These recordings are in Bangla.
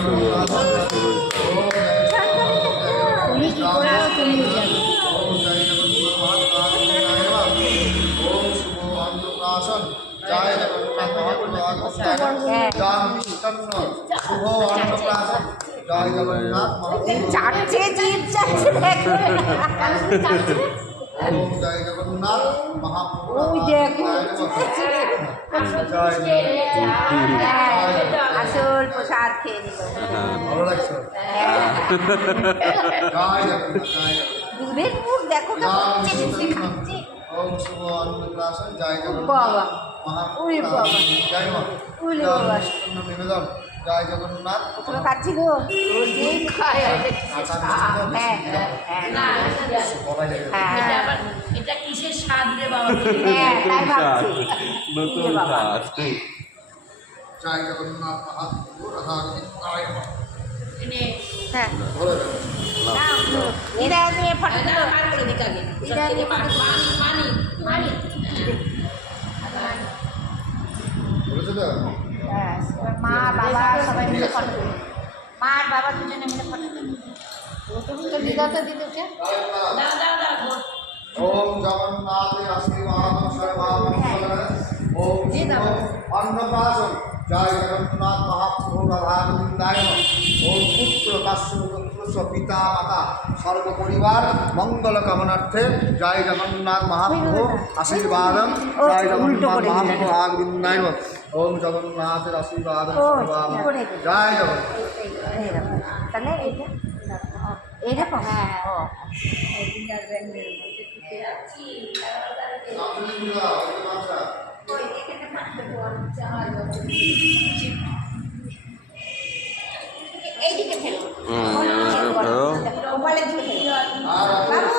তুমি কি করো তুমি জানো। জয় জগন্নাথ শুভ অন্নপ্রাশন জয় জগন্নাথ চারটে জিভ যাচ্ছে দেখো। ওম জয় জগন্নাথ মহাপ্রভু ওই দেখো আসল প্রসাদ খেয়ে নিল। ভালো লাগছে জয় জগন্নাথ জয় দুধের মুখ দেখো খাচ্ছে। ওম শুভ অন্নপ্রাশন জয় বাবা। জগন্নাথ ওরে বাবা। জয় মা ওরে বাবা। নিবেদন জয় জগন্নাথ প্রথমে খাচ্ছি গো রোজই খায়। হ্যাঁ হ্যাঁ এটা কিসের স্বাদ রে বাবা? হ্যাঁ তাই ভাবছি। নতুন ইয়ে বাবা। স্বাদ। জয় জগন্নাথ মহাপ্রভু রাধারণী জয় মা এনে হ্যাঁ ধরে দেবে এরা নিয়ে ফটো এটা তুলো। আর করে দিক আগে। এটা নিয়ে ফটো তুলো। মানি মানি বুঝেছো তো হ্যাঁ, এবার মা বাবা সবাই মিলে ফটো তুলো। মা আর বাবা দুজনে মিলে ফটো তুলো। দিদাতে দিদিকে দাও দাও দাও। ওম জগন্নাথের আশীর্বাদ সর্বামঙ্গল ওম শুভ অন্নপ্রাশন জয় জগন্নাথ মহাপ্রভু রাধারণী ওম পুত্র কাশ্যপুত্র পিতা মাতা সর্বপরিবার মঙ্গল কামনার্থে জয় জগন্নাথ মহাপ্রভু আশীর্বাদ জয় জগন্নাথ মহাপ্রভু আগবৃন্দায় ওম জগন্নাথের আশীর্বাদ জয় জগন্নাথ এইরকম তাহলে এইটা এইরকম হ্যাঁ ও এইদিকে ফেলো মোবাইলের দিকে ফেলো বাবু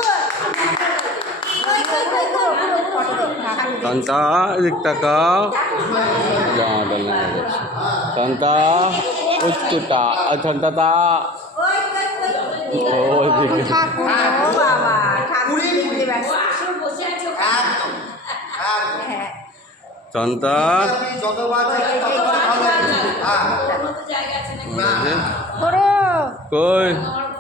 Tanta, edik taka. Jangan dalam. Tanta, ustuta, tanta ta. Oh, edik. ঠাকুর ও বাবা ঠাকুর দেখতে ব্যস্ত আসো বসে আছো। একদম একদম হ্যাঁ Tanta, আপনি যতবার চাইবেন ততবার ভালো লাগবে। হ্যাঁ ওর মতো জায়গা আছে নাকি? না না করো koi,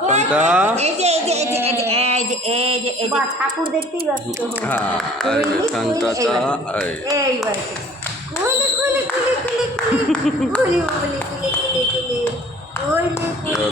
tanta. এই যে এই যে এই যে এই যে এই যে এই যে এই যে ঠাকুর দেখতেই ব্যস্ত Ha, tanta ta. এইবার কুলি কুলি কুলি কুলি কুলি কুলি কুলি কুলি কুলি কুলি কুলি